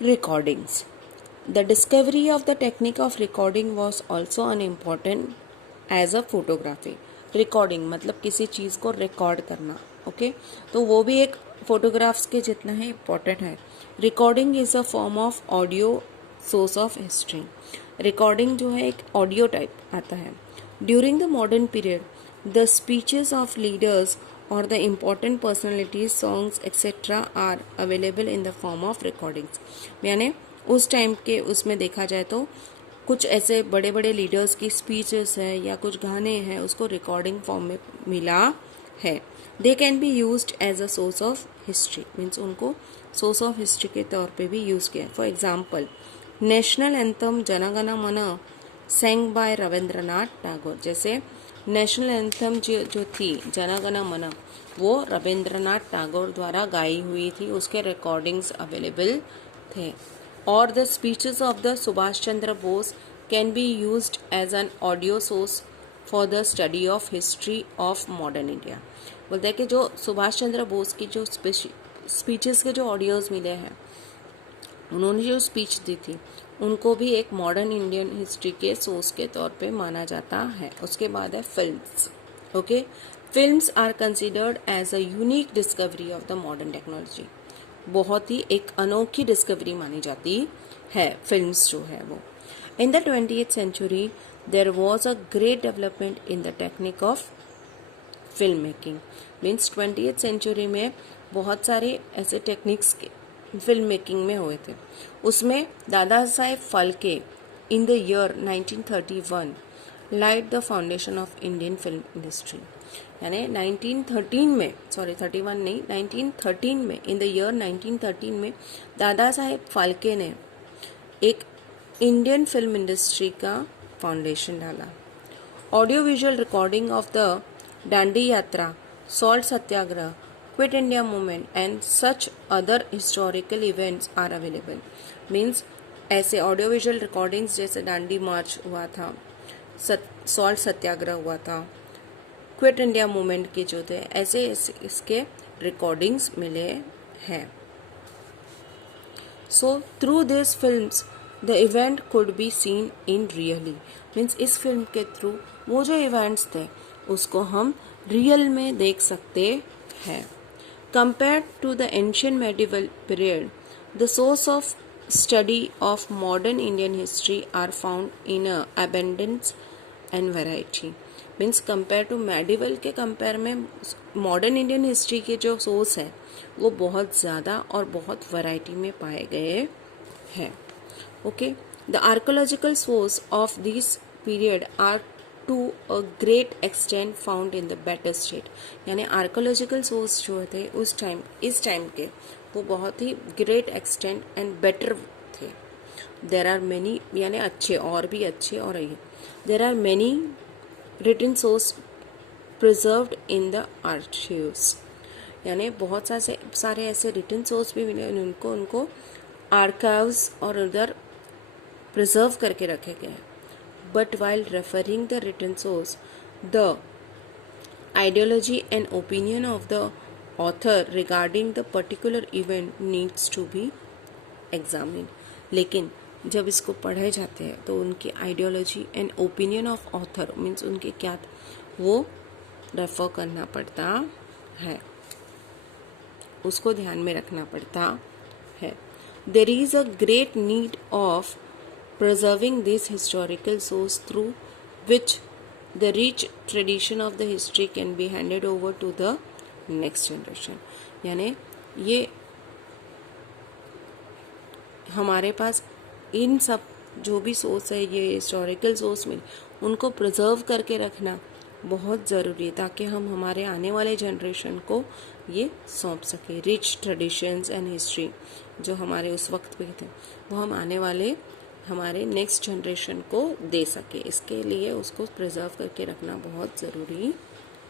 Recordings. The discovery of the technique of recording was also an important as a photography. Recording मतलब किसी चीज़ को record करना, okay तो वो भी एक फोटोग्राफ्स के जितना ही इम्पोर्टेंट है. Recording is a form of audio source of history. Recording जो है एक ऑडियो टाइप आता है. During the modern period the speeches of leaders or the important personalities, songs etc. are available in the form of recordings. यानी उस time के उसमें देखा जाए तो कुछ ऐसे बड़े बड़े लीडर्स की स्पीचेस है या कुछ गाने हैं उसको रिकॉर्डिंग फॉर्म में मिला है. They can be used as a source of history. Means उनको सोर्स ऑफ हिस्ट्री के तौर पे भी यूज़ किया. For example national anthem Jana Gana मन सेंग बाय रविंद्रनाथ टैगोर. जैसे नेशनल एंथम जो थी जन गण मन वो रविंद्रनाथ टैगोर द्वारा गाई हुई थी. उसके रिकॉर्डिंग्स अवेलेबल थे. और the speeches of the Subhash Chandra Bose can be used as an audio source for the study of history of modern India. बोलते हैं कि जो सुभाष चंद्र बोस की जो स्पीचेस के जो ऑडियोज मिले हैं उन्होंने जो स्पीच दी थी उनको भी एक मॉडर्न इंडियन हिस्ट्री के सोर्स के तौर पे माना जाता है. उसके बाद है films. Okay films are considered as a unique discovery of the modern technology. बहुत ही एक अनोखी डिस्कवरी मानी जाती है फिल्म्स जो है वो. In the 20th century there was a great development in the technique of film making. Means 20th century में बहुत सारे ऐसे टेक्निक्स फिल्म मेकिंग में हुए थे. उसमें Dada Saheb Phalke in the year 1931 laid the foundation of Indian film industry. यानी 1913 में 31 नहीं 1913 में इन द ईयर 1913 में दादा साहेब फाल्के ने एक इंडियन फिल्म इंडस्ट्री का फाउंडेशन डाला. Audio visual recording of the Dandi यात्रा, salt Satyagraha, quit India movement and such other historical events are available. Means ऐसे ऑडियो विजुअल रिकॉर्डिंग्स जैसे दांडी मार्च हुआ था, सॉल्ट सत्याग्रह हुआ था, क्विट इंडिया मूवमेंट के जो थे ऐसे इसके रिकॉर्डिंग्स मिले हैं. So through this films the event could be seen in really. Means इस फिल्म के थ्रू वो जो इवेंट्स थे उसको हम रियल में देख सकते हैं. Compared to the ancient medieval period, the source of study of modern Indian history are found in abundance and variety. Means compare to medieval के compare में modern Indian history के जो source है वो बहुत ज़्यादा और बहुत variety में पाए गए हैं. Okay, the archaeological source of this period are to a great extent found in the better state. यानी आर्कोलॉजिकल सोर्स जो थे उस टाइम इस टाइम के वो बहुत ही ग्रेट एक्सटेंट एंड बेटर थे. देर आर मैनी यानी अच्छे और भी अच्छे और ये there are many written source preserved in the archives. यानी बहुत सारे ऐसे रिटन सोर्स भी मिले उनको आर्काइव्स और उधर प्रिजर्व करके रखे गए. But while referring the written source, the ideology and opinion of the author regarding the particular event needs to be examined. लेकिन जब इसको पढ़े जाते हैं तो उनकी ideology and opinion of author means उनके क्या वो रेफर करना पड़ता है, उसको ध्यान में रखना पड़ता है. There is a great need of preserving this historical source through which the rich tradition of the history can be handed over to the next generation. यानी ये हमारे पास इन सब जो भी सोर्स है ये हिस्टोरिकल सोर्स में उनको प्रिजर्व करके रखना बहुत ज़रूरी है ताकि हम हमारे आने वाले जनरेशन को ये सौंप सके. रिच ट्रेडिशंस एंड हिस्ट्री जो हमारे उस वक्त पे थे वो हम आने वाले हमारे नेक्स्ट जनरेशन को दे सके. इसके लिए उसको प्रिजर्व करके रखना बहुत ज़रूरी